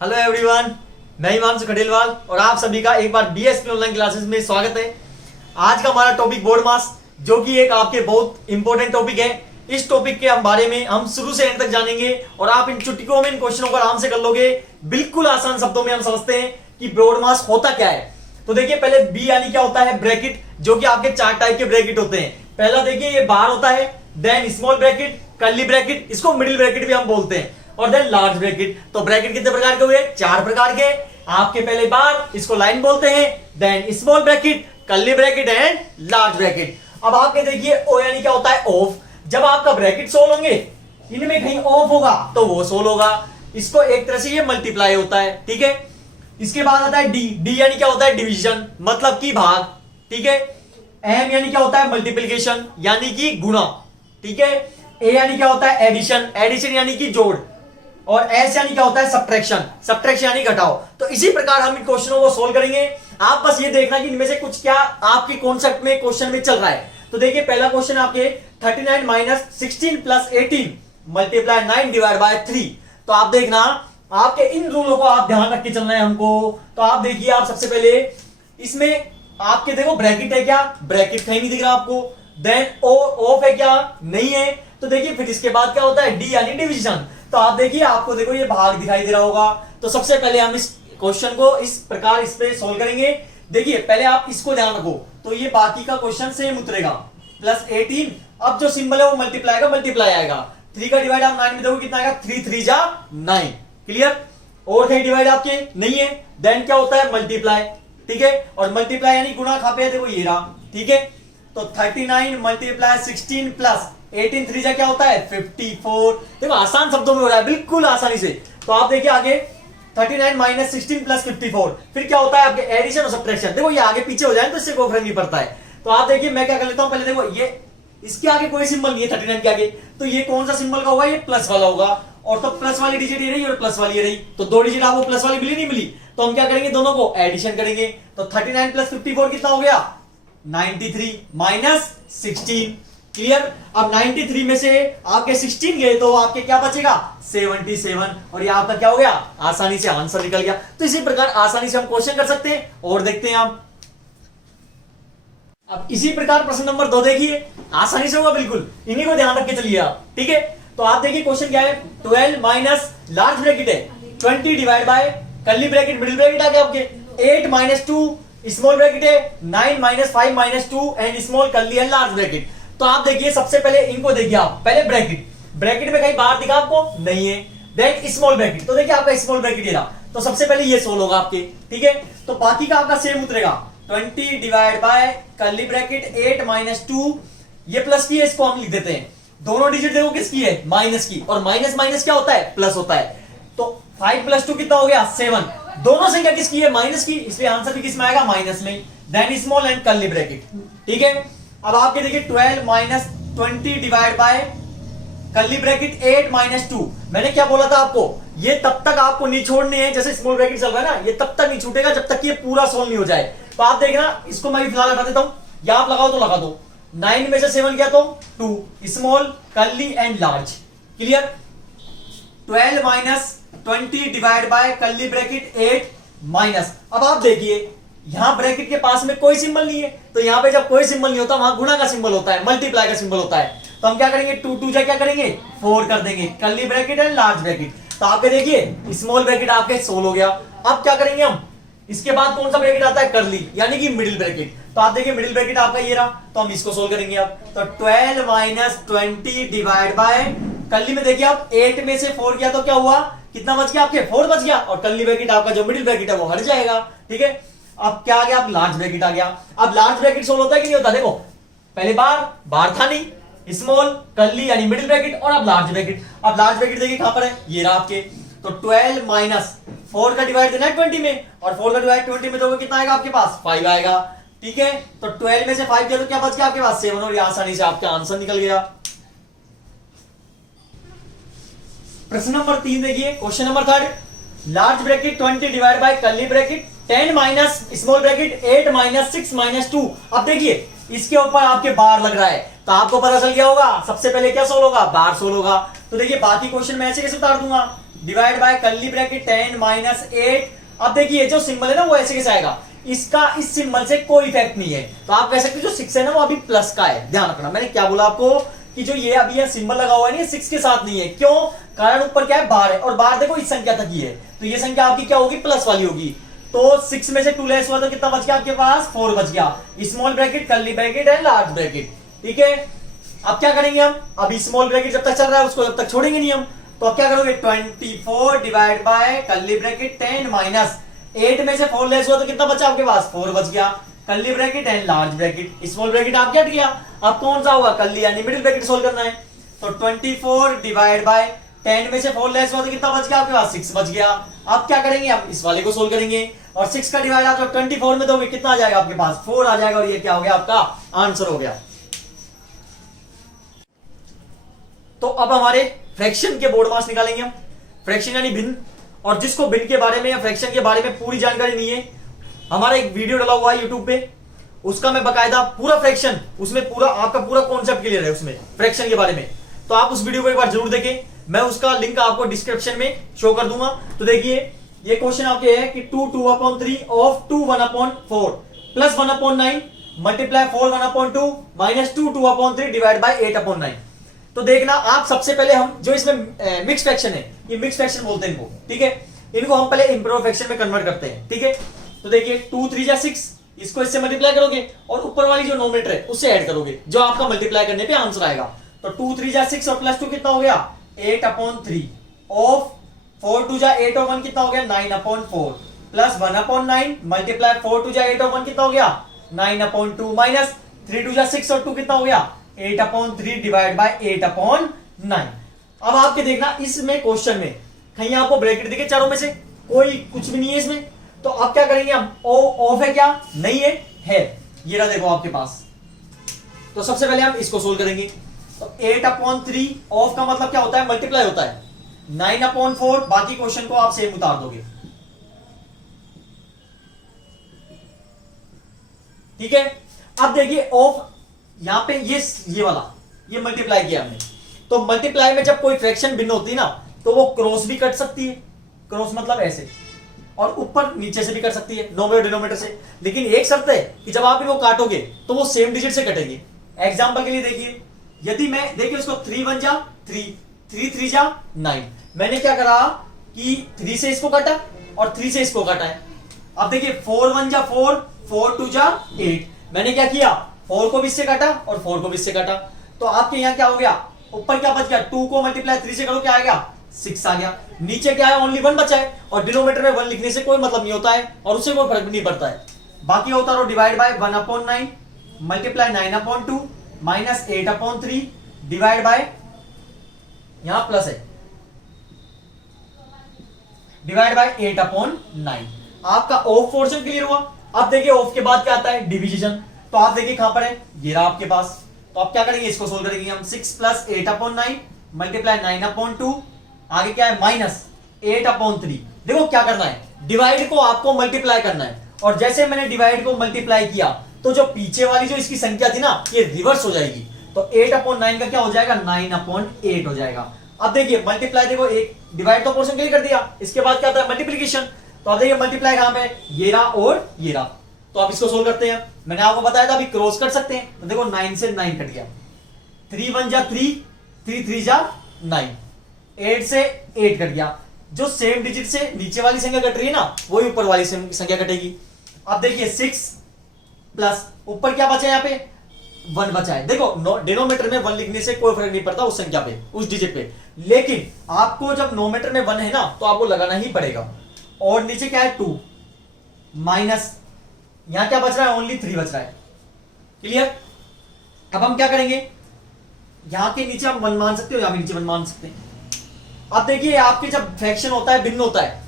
Hello everyone, मैं हिमांशु खंडेलवाल और आप सभी का एक बार बीएसपी ऑनलाइन क्लासेस में स्वागत है। आज का हमारा टॉपिक बोर्ड मास, जो कि एक आपके बहुत इंपॉर्टेंट टॉपिक है। इस टॉपिक के बारे में हम शुरू से एंड तक जानेंगे और आप इन चुटकियों में इन क्वेश्चनों को आराम से कर लोगे। बिल्कुल आसान शब्दों में हम समझते हैं कि ब्रॉड मास होता क्या है। तो देखिए, पहले बी यानी क्या होता है, ब्रैकेट, जो कि आपके चार टाइप के ब्रैकेट होते हैं। पहला देखिए, ये बार होता है, then small bracket, curly bracket, इसको मिडिल ब्रैकेट भी हम बोलते हैं, और देन लार्ज ब्रैकेट। तो ब्रैकेट कितने प्रकार के हुए? चार प्रकार के। आपके पहले बार, इसको लाइन बोलते हैं, then small bracket, curly bracket and large bracket. अब आपके देखिए, ओ यानी क्या होता है, ऑफ। जब आपका ब्रैकेट सोल होंगे, इनमें कहीं ऑफ होगा तो वो सोल होगा। इसको एक तरह से ये मल्टीप्लाई होता है, ठीक है। इसके बाद आता है डी। डी यानी क्या होता है, डिवीजन, मतलब कि भाग, ठीक है। एम यानी क्या होता है, मल्टीप्लिकेशन, यानी कि गुणा, ठीक है। ए यानी क्या होता है, एडिशन, एडिशन यानी कि जोड़, और एस यानी क्या होता है, सब्ट्रैक्शन, सब्ट्रैक्शन यानी घटाओ। तो इसी प्रकार हम इन क्वेश्चनों को सोल्व करेंगे। आप बस ये देखना कि इनमें से कुछ क्या आपके कॉन्सेप्ट में क्वेश्चन में चल रहा है। तो देखिए, पहला क्वेश्चन आपके 39 minus 16 plus 18 multiply 9 divide by 3। तो आप देखना, आपके इन रूलों को आप ध्यान रख के चलना है हमको। तो आप देखिए, आप सबसे पहले इसमें आपके देखो ब्रैकेट है क्या, ब्रैकेट कहीं नहीं दिख रहा आपको। देन ओ ऑफ है क्या, नहीं है। तो देखिए, फिर इसके बाद क्या होता है, डी यानी डिवीजन। तो आप देखिए, आपको देखो ये भाग दिखाई दे रहा होगा। तो सबसे पहले हम इस क्वेश्चन को इस प्रकार इस पे सोल्व करेंगे। देखिए, पहले आप इसको ध्यान रखो, तो ये बाकी का क्वेश्चन सेम उतरेगा। प्लस 18, अब जो सिंबल है वो मल्टीप्लाई का मल्टीप्लाई आएगा। 3 का डिवाइड आप 9 में देखो कितना आएगा, 3 3 जा 9, क्लियर। और कहीं डिवाइड आपके नहीं है, देन क्या होता है, मल्टीप्लाई, ठीक है। और मल्टीप्लाई यानी गुणा खा पे देखो ये रहा, ठीक है। तो 39 मल्टीप्लाई 16 प्लस 18 3 जा क्या होता है, 54। देखो, आसान शब्दों में हो रहा है, बिल्कुल आसानी से। तो आप देखिए आगे 39 माइनस 16 प्लस 54, फिर क्या होता है आपके एडिशन और सब्ट्रैक्शन। देखो, ये आगे पीछे हो जाए तो इससे कोई फर्क नहीं पड़ता है। तो आप देखिए, मैं क्या कर लेता हूं, पहले देखो ये इसके आगे कोई सिंबल नहीं है 39 के आगे, तो ये कौन सा सिंबल का होगा, ये प्लस वाला होगा। और तो प्लस वाली डिजिट ये रही और प्लस वाली ये रही, तो दो डिजिट आपको प्लस वाली मिली नहीं मिली, तो हम क्या करेंगे, दोनों को एडिशन करेंगे। तो 39 प्लस 54 कितना हो गया, 93 माइनस 16, क्लियर। अब 93 में से आपके 16 गए तो आपके क्या बचेगा, 77, और ये आपका क्या हो गया, आसानी से आंसर निकल गया। तो इसी प्रकार आसानी से हम क्वेश्चन कर सकते हैं। और देखते हैं आप, अब इसी प्रकार प्रश्न नंबर 2 देखिए, आसानी से होगा बिल्कुल, इन्हीं को ध्यान रख के चलिए आप, ठीक है। तो आप देखिए, क्वेश्चन क्या है, 12 माइनस लार्ज ब्रैकेट है 20 divide by curly bracket, middle bracket आ गया आपके 8 माइनस 2, स्मॉल ब्रैकेट है 9 minus 5 minus 2 and small curly and large bracket. तो आप देखिए, सबसे पहले इनको देखिए आप, पहले ब्रैकेट, ब्रैकेट में कहीं बाहर दिखा आपको, नहीं है। देन स्मॉल ब्रैकेट, तो देखिए आपका स्मॉल ब्रैकेट ये रहा, तो सबसे पहले ये सोल्व होगा आपके, ठीक है। तो बाकी का आपका सेम उतरेगा, 20 divide by curly bracket 8 minus 2, ये प्लस की है, इसको हम लिख देते हैं। दोनों डिजिट देखो किसकी है, माइनस की, और माइनस माइनस क्या होता है, प्लस होता है। तो 5 प्लस 2 कितना हो गया, 7। दोनों संख्या किसकी है, माइनस की, इसलिए आंसर भी किसमें आएगा, माइनस में। Then small and curly bracket, ठीक है। अब आपके देखिए 12 minus 20 divide by curly bracket 8 minus 2, मैंने क्या बोला था आपको, ये तब तक आपको नहीं छोड़ने हैं, जैसे स्मॉल ब्रैकेट चल रहा है ना, ये तब तक नहीं छूटेगा जब तक ये पूरा सोल्व नहीं हो जाए। तो आप देखना, इसको मैं भी फिलहाल लगा देता हूं, या आप लगाओ तो लगा दो। 9 में से 7 गया तो 2, small curly and large, clear. 12 minus 20 divide by curly bracket 8 minus, अब आप देखिए यहां ब्रैकेट के पास में कोई सिंबल नहीं है, तो यहां पे जब कोई सिंबल नहीं होता, वहां गुणा का सिंबल होता है, मल्टीप्लाई का सिंबल होता है। तो हम क्या करेंगे, 2 2 जा क्या करेंगे, 4 कर देंगे, curly bracket and large bracket. तो आपके देखिए स्मॉल ब्रैकेट आपके सोल्व हो गया। अब क्या करेंगे हम, इसके बाद कौन सा ब्रैकेट आता है, कर्ली, यानी कि मिडिल ब्रैकेट। तो आप देखिए, मिडिल ब्रैकेट आपका ये रहा, तो हम इसको सोल्व करेंगे अब। तो 12 माइनस 20 डिवाइड बाय कर्ली में देखिए आप 8 में से 4 किया तो क्या हुआ, कितना बच गया आपके, 4 बच गया, और कर्ली ब्रैकेट आपका जो मिडिल ब्रैकेट है वो हट जाएगा, ठीक है। अब क्या आ गया, अब लार्ज ब्रैकेट आ गया। अब लार्ज ब्रैकेट सोल्व होता है कि नहीं होता, देखो पहले बार था नहीं, स्मॉल कर्ली यानी मिडिल ब्रैकेट, और अब लार्ज ब्रैकेट। अब लार्ज ब्रैकेट देखिए कहां पर है, ये रहा आपके। तो 12 माइनस 4 का डिवाइड देना है 20 में, और 4 का डिवाइड 20 में दोगे कितना आएगा आपके पास, 5 आएगा, ठीक है। तो 12 में से 5 किया तो क्या बच गया आपके पास, 7, और ये आसानी से आपका आंसर निकल गया। प्रश्न नंबर 3 देखिए, question number 3, large bracket 20 divide by curly bracket 10 minus small bracket 8 minus 6 minus 2। अब देखिए इसके ऊपर आपके बार लग रहा है, तो आपको पता चल गया होगा सबसे पहले क्या सोल्व होगा, बार सोल्व होगा। तो देखिए बाकी क्वेश्चन मैं ऐसे कैसे उतार दूंगा, divide by curly bracket 10 minus 8। अब देखिए जो सिंबल है ना वो ऐसे कैसे आएगा, इसका इस सिंबल से कोई इफेक्ट नहीं है, तो आप कह सकते हो जो 6 है ना वो अभी प्लस का है। ध्यान रखना मैंने क्या बोला आपको कि जो ये अभी सिंबल लगा हुआ है ना 6 के साथ नहीं है, क्यों, कारण ऊपर क्या है बार है, और बार देखो इस संख्या तक ही है, तो ये संख्या आपकी क्या होगी, प्लस वाली होगी। तो 6 में से 2 लेस हुआ तो कितना बच गया आपके पास, 4 बच गया। Small bracket curly bracket and large bracket, ठीक है। अब क्या करेंगे हम, अभी स्मॉल ब्रैकेट जब तक चल रहा है उसको जब तक छोड़ेंगे नहीं हम, तो अब क्या करोगे 24 divide by curly bracket 10 minus 8 में से 4 लेस हुआ तो कितना बचा आपके पास, 4 बच गया। Curly bracket and large bracket, small bracket आप क्या गया, अब कौन सा होगा, कर्ली यानी मिडिल ब्रैकेट सोल्व करना है। तो 24 डिवाइड बाय 10 में से 4 लेस हुआ तो कितना बच गया आपके पास, 6 बच गया। अब क्या करेंगे, अब इस वाले को सोल्व करेंगे, और 6 का डिवाइड आप जब 24 में दोगे कितना आ जाएगा आपके पास, 4 आ जाएगा, और ये क्या हो गया आपका आंसर हो गया। तो अब हमारे फ्रैक्शन के बोर्ड मास निकालेंगे हम। फ्रैक्शन यानी भिन्न, और जिसको भिन्न के बारे में या फ्रैक्शन के बारे में पूरी जानकारी नहीं है, हमारा एक वीडियो डाला हुआ है यूट्यूब पे, उसका मैं बकायदा पूरा फ्रैक्शन, उसमें पूरा आपका पूरा कॉन्सेप्ट क्लियर है उसमें फ्रैक्शन के बारे में, तो आप उस वीडियो को एक बार जरूर देखें। मैं उसका लिंक आपको डिस्क्रिप्शन में शो कर दूंगा। तो देखिए ये क्वेश्चन आपके है कि 2/3 of 2 1/4 plus 1/9 multiply 4 1/2 minus 2 2/3 divide by 8/9। तो देखना आप सबसे पहले हम जो इसमें मिक्स फ्रैक्शन है, ये मिक्स फ्रैक्शन बोलते हैं इनको, ठीक है, इनको हम पहले इंप्रोव फ्रैक्शन में कन्वर्ट करते हैं, ठीक है। तो देखिए 2 3 जा 6, इसको इससे मल्टीप्लाई करोगे और ऊपर वाली जो नोमीटर है उससे ऐड करोगे, जो आपका मल्टीप्लाई करने पे आंसर आएगा। तो 2 3 जा 6 और प्लस 2 कितना हो गया 8/3 ऑफ 4 2 जा 8 और 1 कितना हो गया 9/4 प्लस 1/9 मल्टीप्लाई 4 2 जा 8 और 1 कितना हो गया 9/2 माइनस 3 2 जा 6 और 2 कितना हो गया 8/3 डिवाइड बाय 8/9। अब आपके देखना इसमें क्वेश्चन में कहीं आपको ब्रैकेट दिखे चारों में से कोई कुछ भी नहीं है इसमें, तो अब क्या करेंगे हम, ऑफ है क्या, नहीं है, ये रहा देखो आपके पास। तो सबसे पहले हम इसको सोल्व करेंगे। तो 8/3 ऑफ का मतलब क्या होता है, मल्टीप्लाई होता है, 9/4 बाकी क्वेश्चन को आप सेम उतार दोगे, ठीक है। अब देखिए ऑफ यहां पे ये वाला ये मल्टीप्लाई किया हमने, तो मल्टीप्लाई में जब कोई फ्रैक्शन भिन्न होती है ना तो वो क्रॉस भी कट सकती है, क्रॉस मतलब ऐसे, और ऊपर नीचे से भी कर सकती है, नोमिनेटर डिनोमिनेटर से, लेकिन एक शर्त है कि जब आप वो काटोगे तो वो सेम डिजिट से कटेगी। एग्जांपल के लिए देखिए, यदि मैं देखिए उसको 3 1 जा 3 3 3 जा 9, मैंने क्या करा कि 3 से इसको काटा और 3 से इसको काटा है। अब देखिए 4 1 जा 4 4 2 जा 8, मैंने क्या किया 4 को भी इससे काटा और 4 को भी इससे काटा, तो आपके यहाँ क्या हो गया, ऊपर क्या बच गया 2 को मल्टीप्लाई 3 से करो क्या आएगा 6 आ गया, नीचे क्या है ओनली 1 बचा है, और डिनोमिनेटर में 1 लिखने से कोई मतलब नहीं होता है और उससे कोई फर्क नहीं पड़ता है। बाकी होता है divide by 1/9 multiply 9/2 minus 8/3 divide by, यहां प्लस है, डिवाइड बाय 8/9। आपका ऑफ पोर्शन क्लियर हुआ। अब देखिए ऑफ के बाद क्या आता है, डिविजन। तो आप देखिए कहां पर है, ये रहा आपके पास। तो आप क्या करेंगे, इसको सोल्व करेंगे हम, 6 प्लस 8/9 मल्टीप्लाई 9/2, आगे क्या है माइनस 8/3। देखो क्या करना है, डिवाइड को आपको मल्टीप्लाई करना है, और जैसे मैंने डिवाइड को मल्टीप्लाई किया तो जो पीछे वाली जो इसकी संख्या थी ना ये रिवर्स हो जाएगी, तो 8/9 का क्या हो जाएगा 9/8 हो जाएगा। अब देखिए मल्टीप्लाई, देखो एक डिवाइड तो पोर्शन क्लियर कर दिया, इसके बाद क्या आता है मल्टीप्लीकेशन। तो आप देखिए मल्टीप्लाई कहां पे, ये रहा और ये रहा। तो आप इसको सोल्व करते हैं, मैंने आपको बताया था अभी क्रॉस कर सकते हैं, तो देखो 9 से 9 कट गया, 3 1 जा 3 3 3 जा 9, 8 से 8 कट गया, जो सेम डिजिट से नीचे वाली संख्या कट रही है ना वही ऊपर वाली संख्या कटेगी। अब देखिए 6 प्लस ऊपर क्या बचा है, यहाँ पे 1 बचा है। देखो डिनोमिनेटर में 1 लिखने से कोई फर्क नहीं पड़ता उस संख्या पे, उस डिजिट पे, लेकिन आपको जब नोमिनेटर में 1 है ना तो आपको लगाना ही पड़ेगा। और नीचे क्या है 2 माइनस, यहां क्या बच रहा है ओनली 3 बच रहा है, क्लियर। अब हम क्या करेंगे, यहां के नीचे हम 1 मान सकते हो, यहां पे नीचे 1 मान सकते हैं। अब देखिए आपके जब फ्रैक्शन होता है भिन्न होता है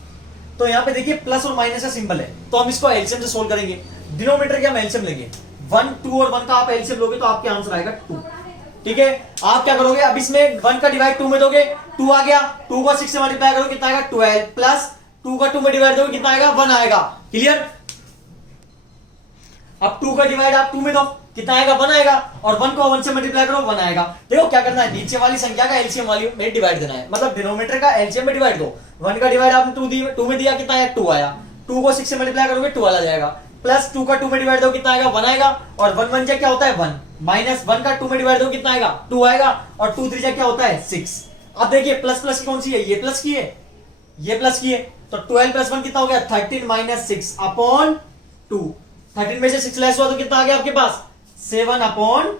तो यहां पे देखिए प्लस और माइनस का सिंबल है, तो हम इसको एलसीएम से सोल्व करेंगे। डिनोमिनेटर के हम एलसीएम लेंगे, 1 2 और 1 का आप एलसीएम लोगे तो आपके आंसर आएगा 2, ठीक है। आप क्या करोगे, अब इसमें 1 का डिवाइड 2 में दोगे 2 आ गया, 2 को 6 से मल्टीप्लाई करोगे कितना आएगा 12 प्लस 2 का 2 में डिवाइड दोगे कितना आएगा 1 आएगा, क्लियर। अब 2 का डिवाइड आप 2 में दो कितना आएगा 1 आएगा, और 1 को 1 से मल्टीप्लाई करो 1 आएगा। देखो क्या करना है, नीचे वाली संख्या का एलसीएम वाली में डिवाइड देना है, मतलब डिनोमिनेटर का एलसीएम में डिवाइड दो। 1 का डिवाइड आपने 2 में दिया, कितना आया 2 आया, 2 को 6 से मल्टीप्लाई करोगे 12 आ जाएगा, प्लस 2 का 2 में डिवाइड दो कितना आएगा 1 आएगा, और 1 1 जा क्या होता है 1, माइनस 1 का 2 में डिवाइड दो कितना आएगा 2 आएगा, और 2 3 जा क्या होता है 6। अब देखिए प्लस प्लस की कौन सी है, ये प्लस की है, ये प्लस की है, तो 12 प्लस 1 कितना हो गया 13 माइनस 6 अपॉन 2। 13 में से 6 लेस हुआ तो कितना आ गया आपके पास 7 अपॉन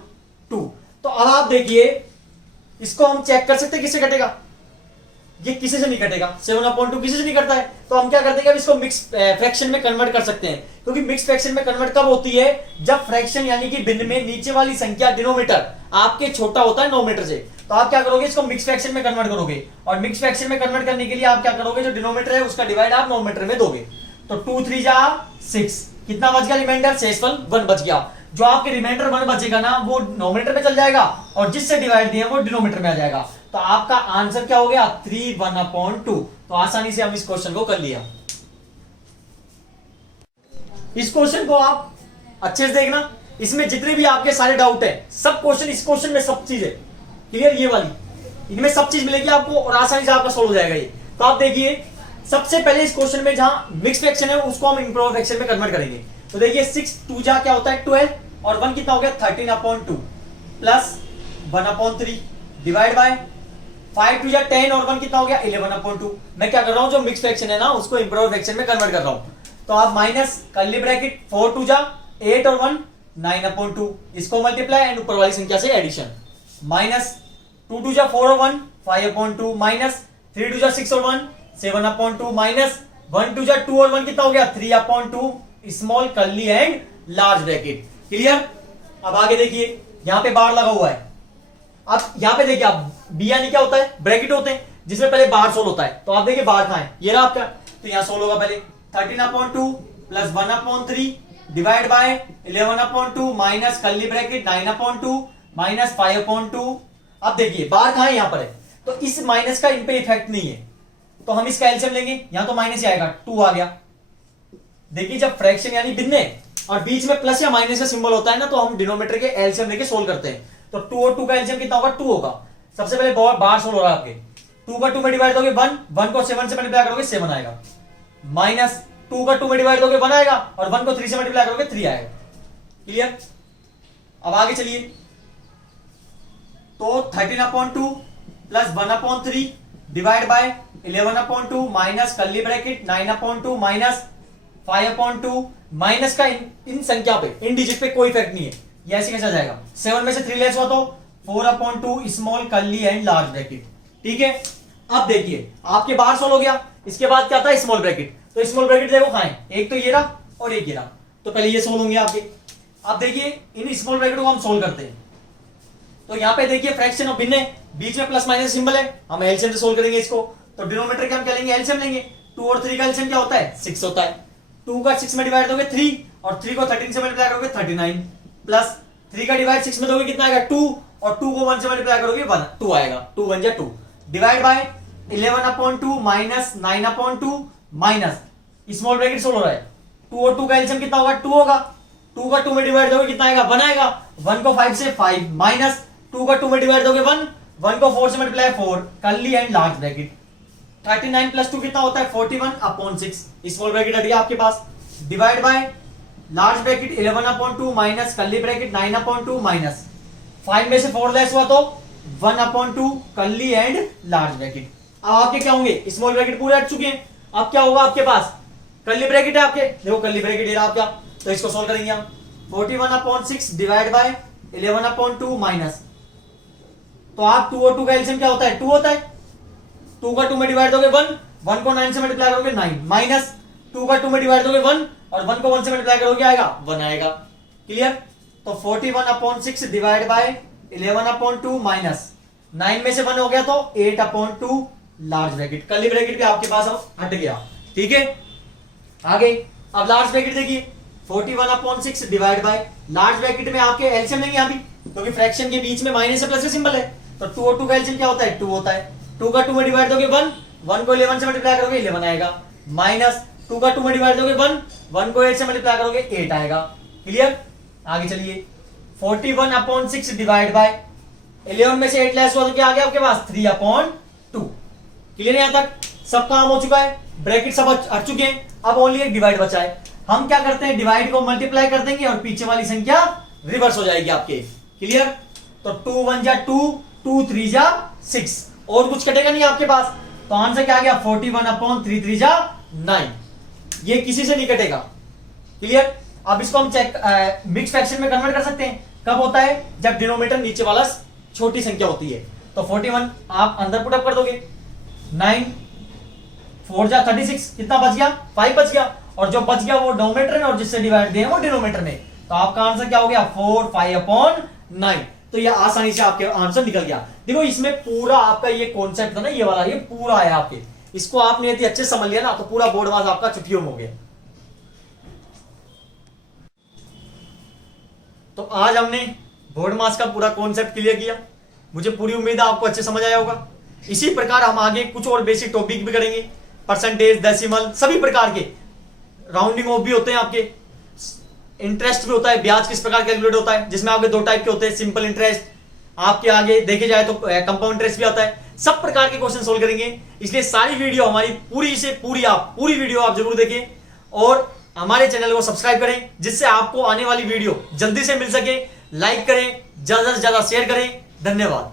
2। तो अब आप देखिए इसको हम चेक कर सकते हैं किससे कटेगा, ये किसी से नहीं कटेगा, 7 अपॉन 2 किसी से नहीं करता है। तो हम क्या करते हैं, अब इसको मिक्स फ्रैक्शन में कन्वर्ट कर सकते हैं, क्योंकि मिक्स फ्रैक्शन में कन्वर्ट कब होती है, जब फ्रैक्शन यानी कि भिन्न में नीचे वाली संख्या डिनोमिनेटर आपके छोटा होता है नोमिनेटर से। तो आप क्या करोगे, इसको मिक्स फ्रैक्शन में कन्वर्ट करोगे, और मिक्स फ्रैक्शन में कन्वर्ट करने के लिए आप क्या करोगे, जो डिनोमिनेटर है उसका डिवाइड आप नोमिनेटर में दोगे। तो 2 3 जा 6, कितना बच गया रिमाइंडर, शेषफल 1 बच गया। जो आपके रिमाइंडर 1 बचेगा ना वो नोमिनेटर में चल जाएगा, और जिससे डिवाइड दिया वो डिनोमिनेटर में आ जाएगा। तो आपका आंसर क्या हो गया 3 1 अपॉन 2। तो आसानी से हम इस क्वेश्चन को कर लिया। इस क्वेश्चन को आप अच्छे से देखना, इसमें जितने भी आपके सारे डाउट है सब क्वेश्चन, इस क्वेश्चन में सब चीज है क्लियर, ये वाली इनमें सब चीज मिलेगी आपको, और आसानी से आपका सोल्व हो जाएगा ये। तो आप देखिए सबसे पहले इस क्वेश्चन में जहां मिक्स फ्रैक्शन है उसको हम इम्प्रोव फ्रैक्शन में कन्वर्ट करेंगे। तो देखिए 6 2 जा क्या होता है 12, और 1 कितना हो गया 13 upon 2 plus 1 upon 3 divide by 5 2 जा 10, और 1 कितना हो गया 11 अपॉन 2। मैं क्या कर रहा हूं, जो मिक्स फ्रैक्शन है ना उसको इम्प्रोव फ्रैक्शन में कन्वर्ट कर रहा हूं। तो आप माइनस कर्ली ब्रैकेट 4 2 जा 8 और 1 9 अपॉन 2, इसको मल्टीप्लाई एंड ऊपर वाली संख्या से एडिशन, माइनस 2 2 जा 4 और 1 5 अपॉन 2, माइनस 3 2 जा 6 और 1 7 अपॉन 2, माइनस 1 2 जा 2 और 1 कितना हो गया 3 upon 2, small curly and large bracket. Clear. अब आगे देखिए यहां पे बार लगा हुआ है, अब यहां पे देखिए आप बी यानी क्या होता है, ब्रैकेट होते हैं जिसमें पहले बार सोल होता है। तो आप देखिए बार कहां है, ये रहा आपका, तो यहां सोल होगा पहले 13 upon 2 plus 1 upon 3 divide by 11 upon 2 minus curly bracket 9 upon 2 minus 5 upon 2। अब देखिए बार कहां है, यहां पर है, तो इस माइनस का इन पे इफेक्ट नहीं है, तो हम इसका एलसीएम लेंगे, यहां तो माइनस ही आएगा 2 आ गया। देखिए जब फ्रैक्शन यानी भिन्न और बीच में प्लस या माइनस का सिंबल होता है ना, तो हम डिनोमिनेटर के एलसीएम लेके सोल्व करते हैं। तो 2 और 2 का एलसीएम कितना होगा 2 होगा। सबसे पहले बार सोल्व हो रहा है आपके, 2 का 2 में डिवाइड दोगे 1, 1 को 7 से मल्टीप्लाई करोगे 7 आएगा, माइनस 2 का 2 में डिवाइड दोगे 1 आएगा, और 1 को 3 से मल्टीप्लाई करोगे 3 आएगा। क्लियर। अब आगे चलिए, तो 13 upon 2 plus 1 upon 3 divide by 11 upon 2 minus curly bracket 9 upon 2 minus 5 upon 2। Minus का इन संख्या पे, इन डिजिट पे कोई इफेक्ट नहीं है, ये ऐसे कैसे आ जाएगा, 7 में से 3 लेस हुआ तो 4 upon 2 small curly and large bracket. ठीक है। अब देखिए आपके बाहर सोल्व हो गया, इसके बाद क्या था स्मॉल ब्रैकेट, तो स्मॉल ब्रैकेट देखो कहां है, एक तो ये रहा और एक ये रहा, तो पहले ये सोल्व होंगे आपके। अब देखिए इन स्मॉल ब्रैकेट को हम सोल्व करते हैं, तो यहां पे देखिए फ्रैक्शन ऑफ भिन्न है, बीच में प्लस माइनस सिंबल है, हम एलसीएम से सोल्व करेंगे इसको। तो डिनोमिनेटर का हम क्या लेंगे, एलसीएम लेंगे। 2 और 3 का एलसीएम क्या होता है 6 होता है, 2 का 6 में डिवाइड दोगे 3, और 3 को 13 से मल्टीप्लाई करोगे 39, प्लस 3 का डिवाइड 6 में दोगे कितना आएगा 2, और 2 को 1 से मल्टीप्लाई करोगे 1 2 आएगा, 2 1 जा 2 divide by 11 upon 2 minus 9 upon 2 minus small bracket solve हो रहा है, 2 और 2 का एलसीएम कितना होगा 2 होगा, 2 का 2 में डिवाइड दोगे कितना आएगा 1 आएगा, 1 को 5 से 5 माइनस 2 का 2 में डिवाइड दोगे 1, 1 को 4 से multiply 4 curly and large bracket. 39 plus 2 कितना होता है 41 अपॉन 6, स्मॉल ब्रैकेट हट गया आपके पास, divide by large bracket 11 upon 2 minus curly bracket 9 upon 2 minus 5 में से 4 लेस हुआ तो 1 upon 2 curly and large bracket. अब आपके क्या होंगे, स्मॉल ब्रैकेट पूरे हट चुके हैं, अब क्या होगा आपके पास कर्ली ब्रैकेट है आपके, देखो कर्ली ब्रैकेट ये रहा आपका, तो इसको सोल्व करेंगे हम। 41 upon 6 divide by 11 upon 2 minus, तो आप 2 और 2 का एलसीएम क्या होता है 2 होता है, 2 का 2 में डिवाइड दोगे 1, 1 को 9 से मल्टीप्लाई करोगे 9 माइनस 2 का 2 में डिवाइड दोगे 1, और 1 को 1 से मल्टीप्लाई करोगे आएगा 1 आएगा। क्लियर। तो 41 upon 6 divide by 11 upon 2 minus 9 में से 1 हो गया तो 8 upon 2 large bracket, curly bracket भी आपके पास अब हट गया। ठीक है। आगे अब लार्ज ब्रैकेट देखिए, 41 upon 6 divide by large bracket में आपके एलसीएम लेंगे यहां भी, क्योंकि फ्रैक्शन के बीच में माइनस से प्लस का सिंबल है, तो 2 और 2 का एलसीएम क्या होता है 2 होता है, 2 का 2 में डिवाइड दोगे 1, 1 को 11 से मल्टीप्लाई करोगे 11 आएगा, माइनस 2 का 2 में डिवाइड दोगे 1, 1 को 8 से मल्टीप्लाई करोगे 8 आएगा। क्लियर। आगे चलिए, 41/6 डिवाइड बाय 11 में से 8 लेस हुआ तो क्या आ गया आपके पास 3/2। क्लियर है? यहां तक सब काम हो चुका है, ब्रैकेट सब हट चुके हैं, अब ओनली एक डिवाइड बचा है। हम क्या करते हैं, डिवाइड को मल्टीप्लाई कर देंगे और पीछे वाली संख्या रिवर्स हो जाएगी आपके। क्लियर? तो 2 1 जा 2, 2 3 जा 6, और कुछ कटेगा नहीं आपके पास, तो आंसर क्या आ गया 41/3 3 जा 9। ये किसी से नहीं कटेगा। क्लियर? अब इसको हम मिक्स फ्रैक्शन में कन्वर्ट कर सकते हैं। कब होता है? जब डिनोमिनेटर नीचे वाला छोटी संख्या होती है। तो 41 आप अंदर पुट अप कर दोगे, 9 4 जा 36, कितना बच गया 5 बच गया, और जो बच गया वो डोमिनेटर में और जिससे डिवाइड दिया वो डिनोमिनेटर में। तो आपका आंसर क्या हो गया 4 5/9। तो ये आसानी से आपके आंसर निकल गया। देखो इसमें पूरा आपका ये कॉन्सेप्ट था ना, ये वाला, ये पूरा है आपके, इसको आपने यदि अच्छे समझ लिया ना तो पूरा बोर्ड मास आपका चुटकियों में हो गया। तो आज हमने बोर्ड मास का पूरा कॉन्सेप्ट क्लियर किया, मुझे पूरी उम्मीद है आपको अच्छे समझ आया होगा। इसी प्रकार हम आगे कुछ और बेसिक टॉपिक भी करेंगे, परसेंटेज, डेसिमल, सभी प्रकार के राउंडिंग ऑफ भी होते हैं आपके, इंटरेस्ट भी होता है, ब्याज किस प्रकार कैलकुलेट होता है, जिसमें आपके 2 टाइप के होते हैं, सिंपल इंटरेस्ट, आपके आगे देखे जाए तो कंपाउंड इंटरेस्ट भी आता है। सब प्रकार के क्वेश्चन सोल्व करेंगे, इसलिए सारी वीडियो हमारी पूरी वीडियो आप जरूर देखें और हमारे चैनल को सब्सक्राइब करें, जिससे आपको आने वाली वीडियो जल्दी से मिल सके। लाइक करें, ज्यादा से ज्यादा शेयर करें। धन्यवाद।